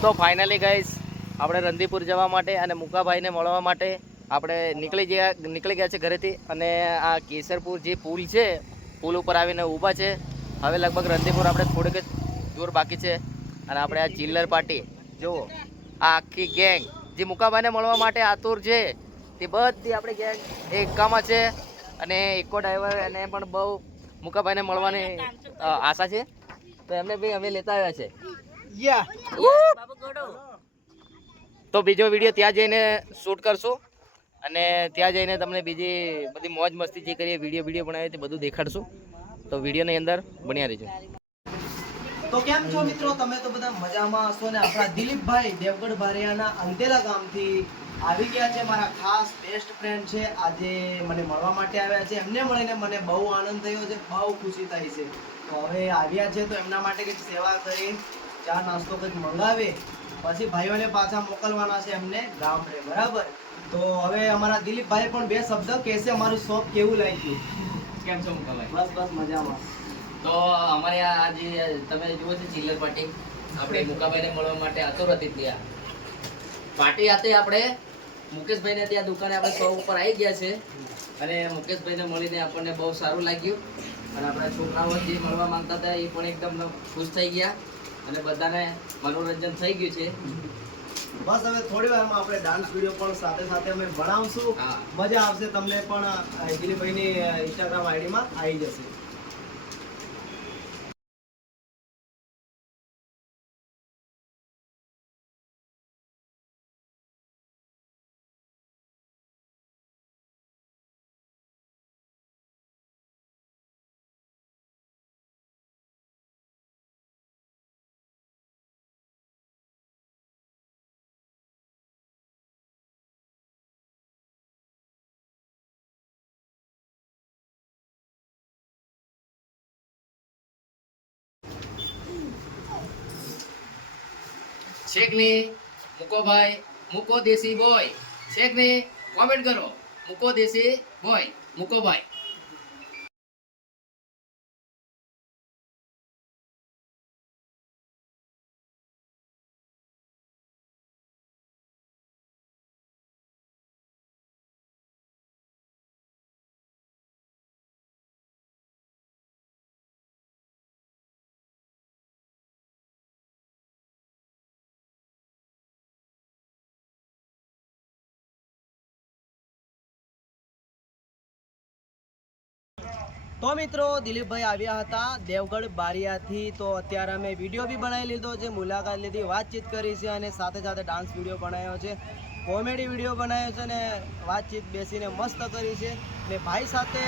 તો ફાઇનલી ગઈશ આપણે રંધીપુર જવા માટે અને મુકાભાઈને મળવા માટે આપણે નીકળી ગયા નીકળી ગયા છે ઘરેથી અને આ કેસરપુર જે પુલ છે, પુલ ઉપર આવીને ઊભા છે. હવે લગભગ રંધીપુર આપણે થોડીક જ દૂર બાકી છે અને આપણે આ ચિલ્લર પાર્ટી, જુઓ, આ આખી ગેંગ જે મુકાભાઈને મળવા માટે આતુર છે, તે બધી આપણી ગેંગ એકામાં છે અને એકો ડ્રાઈવર એને પણ બહુ મુકાભાઈને મળવાની આશા છે. તો એમને બી અમે લેતા આવ્યા છે. તો બીજો વીડિયો ત્યાં જઈને શૂટ કરશું. અને ત્યાં જઈને તમને બીજી બધી મોજ મસ્તી જે કરીએ વીડિયો વીડિયો બનાવીએ તે બધું દેખાડશું. તો વિડીયોની અંદર બન્યા રહેજો. તો કેમ છો મિત્રો? તમે તો બધા મજામાં હશો ને? આપણા દિલીપભાઈ દેવગઢ બારિયાના અંતેલા ગામથી આવી ગયા છે મારા ખાસ બેસ્ટ ફ્રેન્ડ છે. આજે મને મળવા માટે આવ્યા છે. એમને મળીને મને બહુ આનંદ થયો છે બહુ ખુશી થઈ છે. તો હવે આવ્યા છે તો એમના માટે કંઈક સેવા કરી ચા નાસ્તો કંઈક મંગાવે પછી ભાઈઓને પાછા મોકલવાના છે એમને ગામડે બરાબર? તો હવે અમારા દિલીપભાઈ પણ બે શબ્દ કહેશે અમારું શોપ કેવું લાગ્યું? કેમ છો મુકાભાઈ બસ બસ મજામાં. તો અમારે આ જે તમે જુઓ છો ચિલ્લર પાર્ટી આપણે મુકાભાઈને મળવા માટે આતુર હતી ત્યાં. પાર્ટી હાથે આપણે મુકેશભાઈને ત્યાં દુકાને આપણે શોપ ઉપર આવી ગયા છે. અને મુકેશભાઈને મળીને આપણને બહુ સારું લાગ્યું. અને આપણા છોકરાઓ જે મળવા માંગતા હતા એ પણ એકદમ ખુશ થઈ ગયા. અને બધાને મનોરંજન થઈ ગયું છે. બસ હવે થોડી વારમાં આપણે ડાન્સ વીડિયો પણ સાથે સાથે અમે ભણાવશું. મજા આવશે તમને પણ દિલીપભાઈની ઇન્સ્ટાગ્રામ આઈડીમાં આવી જશે. શેખ ને? મૂકો ભાઈ, મૂકો દેશી બોય શેખ ને કોમેન્ટ કરો. મૂકો દેશી બોય મૂકો ભાઈ. તો મિત્રો, દિલીપભાઈ આવ્યા હતા દેવગઢ બારિયાથી. તો અત્યારે અમે વીડિયો બી બનાવી લીધો છે, મુલાકાત લીધી, વાતચીત કરી છે અને સાથે સાથે ડાન્સ વીડિયો બનાવ્યો છે કોમેડી વીડિયો બનાવ્યો છે અને વાતચીત બેસીને મસ્ત કરી છે. ને ભાઈ સાથે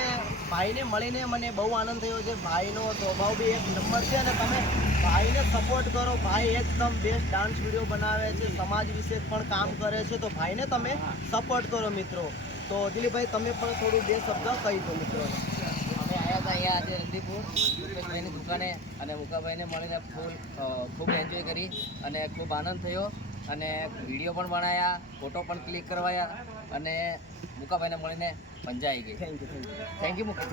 ભાઈને મળીને મને બહુ આનંદ થયો છે. ભાઈનો સ્વભાવ બી એક નંબર છે અને તમે ભાઈને સપોર્ટ કરો, ભાઈ એકદમ બેસ્ટ ડાન્સ વીડિયો બનાવે છે, સમાજ વિશે પણ કામ કરે છે, તો ભાઈને તમે સપોર્ટ કરો મિત્રો. તો દિલીપભાઈ, તમે પણ થોડું બે શબ્દ કહી દો આવ્યા હતા અહીંયા આજે રંદીપુર મુકેશભાઈની દુકાને અને મુકાભાઈને મળીને ફૂલ ખૂબ એન્જોય કરી અને ખૂબ આનંદ થયો અને વીડિયો પણ બનાવ્યા ફોટો પણ ક્લિક કરવાયા અને મુકાભાઈને મળીને મજા આવી ગઈ. Thank you thank you thank you મુકા.